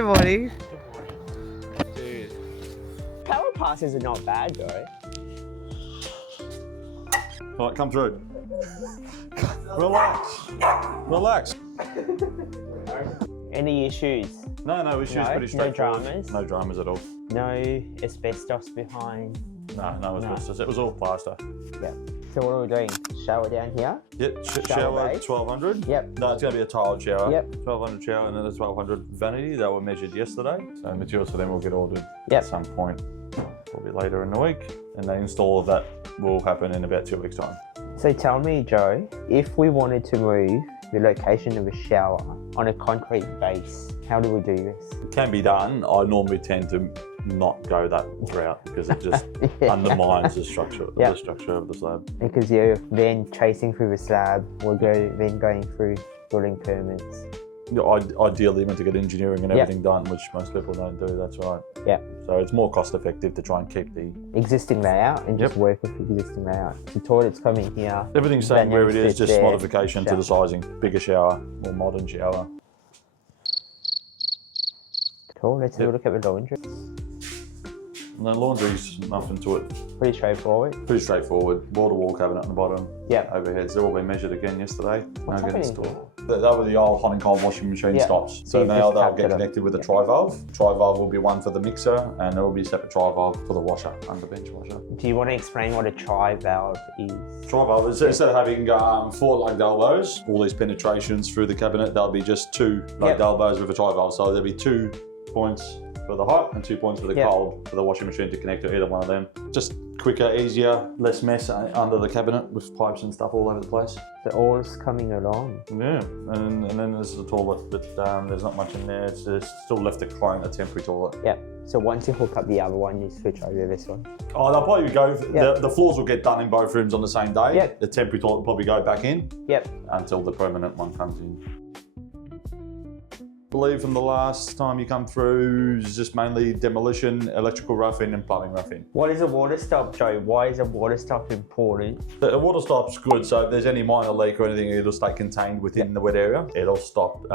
Good morning. Dude. Power passes are not bad, though. All right, come through. Relax. Relax. Any issues? No issues. No? Pretty No straightforward. dramas? No dramas at all. No asbestos behind? No asbestos. It was all plaster. Yeah. So what are we doing? Shower down here? Yep, Shower shower base? 1200. Yep. No, it's going to be a tiled shower. Yep. 1200 shower and then a 1200 vanity. They were measured yesterday. So materials for them will get ordered Yep. at some point, probably later in the week. And the install of that will happen in about 2 weeks' time. So tell me, Joe, if we wanted to move the location of a shower on a concrete base, how do we do this? It can be done. I normally tend to not go that route because it just undermines the structure, Yep. the structure of the slab. Because you're then chasing through the slab, we'll then going through building permits. Ideally, meant to get engineering and Yep. everything done, which most people don't do. That's right. Yeah. So it's more cost effective to try and keep the Existing layout and just work with the existing layout. The toilet's coming here. everything staying where it is, Sits just there. modification to the sizing. Bigger shower, more modern shower. Cool, let's have a look at the laundry. And the laundry's nothing to it. Pretty straightforward. Pretty straightforward. Wall-to-wall cabinet on the bottom. Yeah. Overheads, they've all been measured again yesterday. What's Now get happening? installed. That were the old hot and cold washing machine Yeah. stops. So So you now just they'll tapped get it up. connected with a Yeah. tri-valve. Tri-valve will be one for the mixer and there will be a separate tri-valve for the washer, under bench washer. Do you want to explain what a tri-valve is? Tri-valve is instead of having 4 lugged elbows, all these penetrations through the cabinet, there'll be just 2 lugged Yep. elbows with a tri-valve. So there'll be 2 points for the hot and 2 points for the Yep. cold for the washing machine to connect to either one of them. Just quicker, easier, less mess under the cabinet with pipes and stuff all over the place. So all's coming along. Yeah, and then there's the toilet, but there's not much in there. It's still left a temporary toilet. Yeah. So once you hook up the other one, you switch over this one. Oh, they'll probably go, Yep. the floors will get done in both rooms on the same day. Yep. The temporary toilet will probably go back in Yep. until the permanent one comes in. I believe from the last time you come through, it's just mainly demolition, electrical roughing and plumbing roughing. What is a water stop, Joe? Why is a water stop important? The water stop's good, so if there's any minor leak or anything, it'll stay contained within the wet area. It'll stop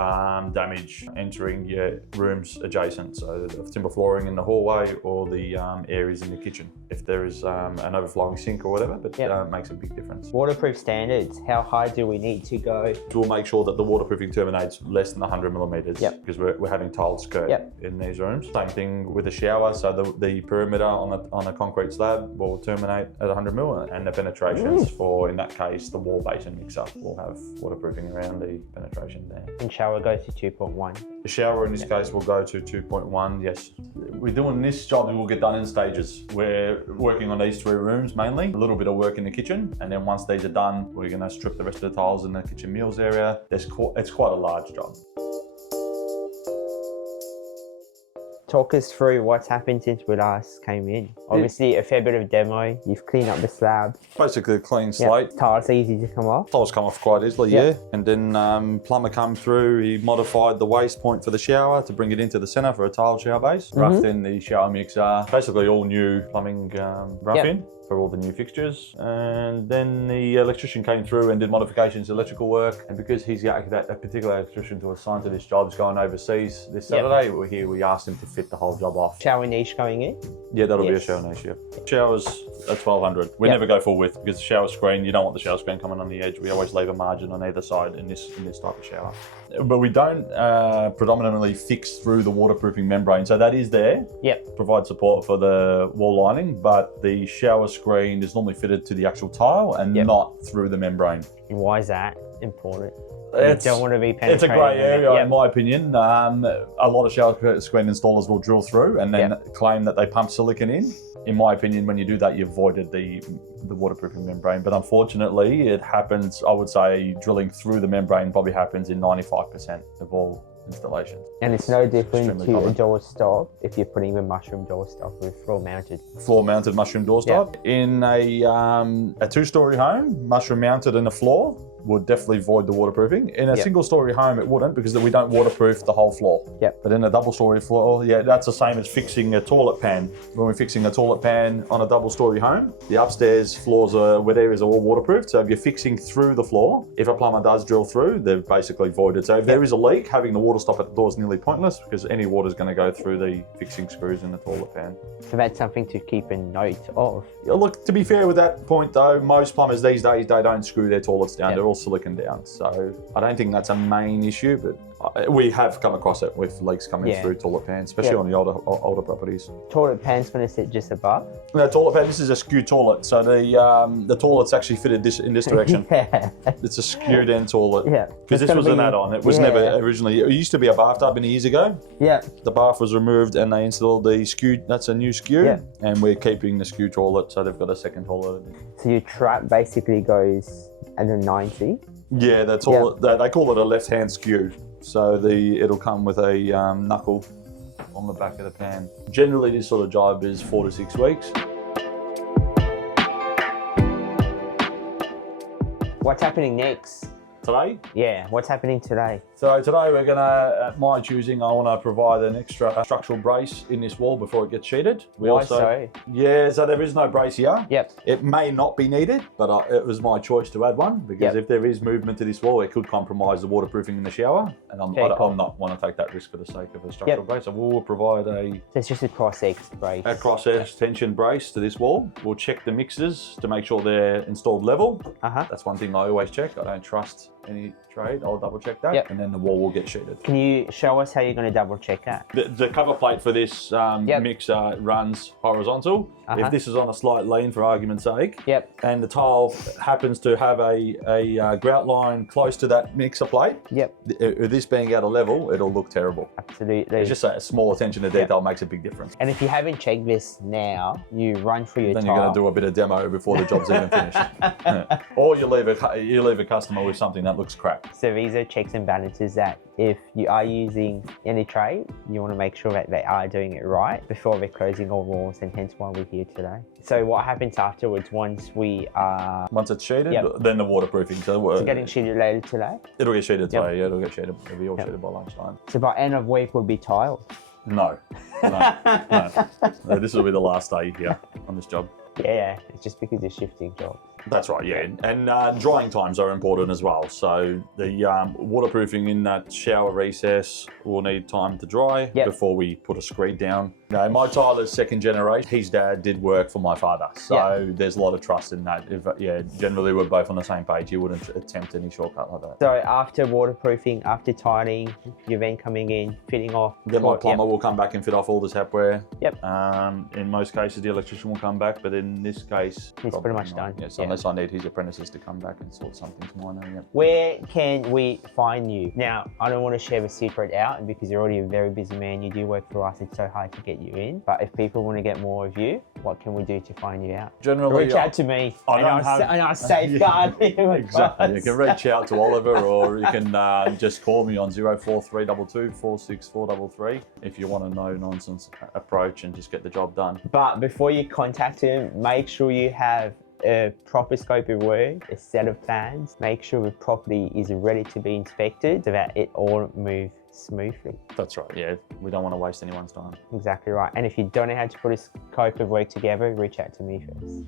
damage entering your rooms adjacent, so the timber flooring in the hallway or the areas in the kitchen. If there is an overflowing sink or whatever, but it makes a big difference. Waterproof standards, how high do we need to go? We'll make sure that the waterproofing terminates less than 100 millimetres because we're having tiled skirt in these rooms. Same thing with the shower, so the perimeter on a concrete slab will terminate at 100 mil, and the penetrations for, in that case, the wall basin mixer will have waterproofing around the penetration there. And shower goes to 2.1. The shower in this case will go to 2.1, yes. We're doing this job, it will get done in stages. We're working on these 3 rooms mainly, a little bit of work in the kitchen, and then once these are done, we're gonna strip the rest of the tiles in the kitchen meals area. It's quite a large job. Talk us through what's happened since we last came in. Obviously, a fair bit of demo. You've cleaned up the slab. Basically a clean slate. Tiles easy to come off. Tiles come off quite easily, And then plumber come through, he modified the waste point for the shower to bring it into the centre for a tiled shower base. Roughed in the shower mixer, basically all new plumbing rough-in for all the new fixtures. And then the electrician came through and did modifications, electrical work. And because he's got a particular electrician to assign to this job is going overseas this Saturday, we're here, we asked him to fit the whole job off. Shower niche going in? Yeah, that'll be a shower niche, Showers at 1200. We never go full width because the shower screen, you don't want the shower screen coming on the edge. We always leave a margin on either side in this type of shower. But we don't predominantly fix through the waterproofing membrane. So that is there. Provide support for the wall lining, but the shower screen is normally fitted to the actual tile and not through the membrane. And why is that important? You don't want to be penetrating. It's a grey area, in my opinion. A lot of shower screen installers will drill through and then claim that they pump silicone in. In my opinion, when you do that, you avoided the waterproofing membrane. But unfortunately, it happens, I would say, drilling through the membrane probably happens in 95% of all installations. And it's no different to a door stop if you're putting the mushroom door stop with floor mounted. Floor mounted mushroom door stop. In a 2-story home, mushroom mounted in the floor, would definitely void the waterproofing. In a Yep. single story home, it wouldn't, because we don't waterproof the whole floor. Yep. But in a double story floor, yeah, that's the same as fixing a toilet pan. When we're fixing a toilet pan on a double story home, the upstairs floors are, where areas are all waterproofed. So if you're fixing through the floor, if a plumber does drill through, they're basically voided. So if there is a leak, having the water stop at the door is nearly pointless, because any water is going to go through the fixing screws in the toilet pan. So that's something to keep a note of. Yeah, look, to be fair with that point though, most plumbers these days, they don't screw their toilets down. Yep. They're all silicon down. So I don't think that's a main issue, but we have come across it with leaks coming through toilet pans, especially on the older properties. Toilet pan's going to sit just above? No, toilet pan, this is a skew toilet. So the toilet's actually fitted in this direction. Yeah. It's a skewed end toilet. Yeah. Because this was an add-on. It was never originally, it used to be a bathtub many years ago. Yeah. The bath was removed and they installed the skew, that's a new skew. Yeah. And we're keeping the skew toilet, so they've got a second toilet. So your trap basically goes at a 90? Yeah, the toilet, they call it a left-hand skew. So it'll come with a knuckle on the back of the pan. Generally, this sort of job is 4 to 6 weeks. What's happening next? Today? Yeah, what's happening today? So today we're gonna, at my choosing, I wanna provide an extra structural brace in this wall before it gets sheeted. Why so? Yeah, so there is no brace here. Yep. It may not be needed, but it was my choice to add one, because if there is movement to this wall, it could compromise the waterproofing in the shower, and I'm not want to take that risk for the sake of a structural brace. So we'll provide So it's just a cross-X brace. a cross-tension brace to this wall. We'll check the mixers to make sure they're installed level. That's one thing I always check. I don't trust any trade. I'll double check that, and then the wall will get sheeted. Can you show us how you're going to double check that? The cover plate for this mixer runs horizontal. If this is on a slight lean, for argument's sake, and the tile happens to have a grout line close to that mixer plate, this being out of level, it'll look terrible. Absolutely. It's just a small attention to detail makes a big difference. And if you haven't checked this now, you run through your Then tile. you're going to do a bit of demo before the job's even finished. Or you leave a customer with something that looks crap. So these are checks and balances that if you are using any trade, you want to make sure that they are doing it right before they're closing all walls, and hence why we're here today. So what happens afterwards once we are... Once it's sheeted, then the waterproofing. So it's getting sheeted later today? It'll get sheeted today, it'll get sheeted. It'll be all sheeted by lunchtime. So by end of week, we'll be tiled? No. This will be the last day here on this job. Yeah, it's just because you're shifting jobs. That's right, yeah. And drying times are important as well. So the waterproofing in that shower recess will need time to dry before we put a screed down. Now, my tiler's second generation. His dad did work for my father. So there's a lot of trust in that. Generally we're both on the same page. You wouldn't attempt any shortcut like that. So after waterproofing, after tiling, you're then coming in, fitting off. Then my plumber will come back and fit off all the tapware. Yep. In most cases, the electrician will come back, but in this case... It's pretty much done. Yes, unless I need his apprentices to come back and sort something minor. Where can we find you? Now, I don't want to share the secret out because you're already a very busy man. You do work for us. It's so hard to get you in. But if people want to get more of you, what can we do to find you out? Generally, reach out to me and I'll safeguard you. Exactly. You can reach out to Oliver, or you can just call me on 04322 46433 if you want a no-nonsense approach and just get the job done. But before you contact him, make sure you have a proper scope of work, a set of plans. Make sure the property is ready to be inspected so that it all moves smoothly. That's right, yeah. We don't want to waste anyone's time. Exactly right. And if you don't know how to put a scope of work together, reach out to me first.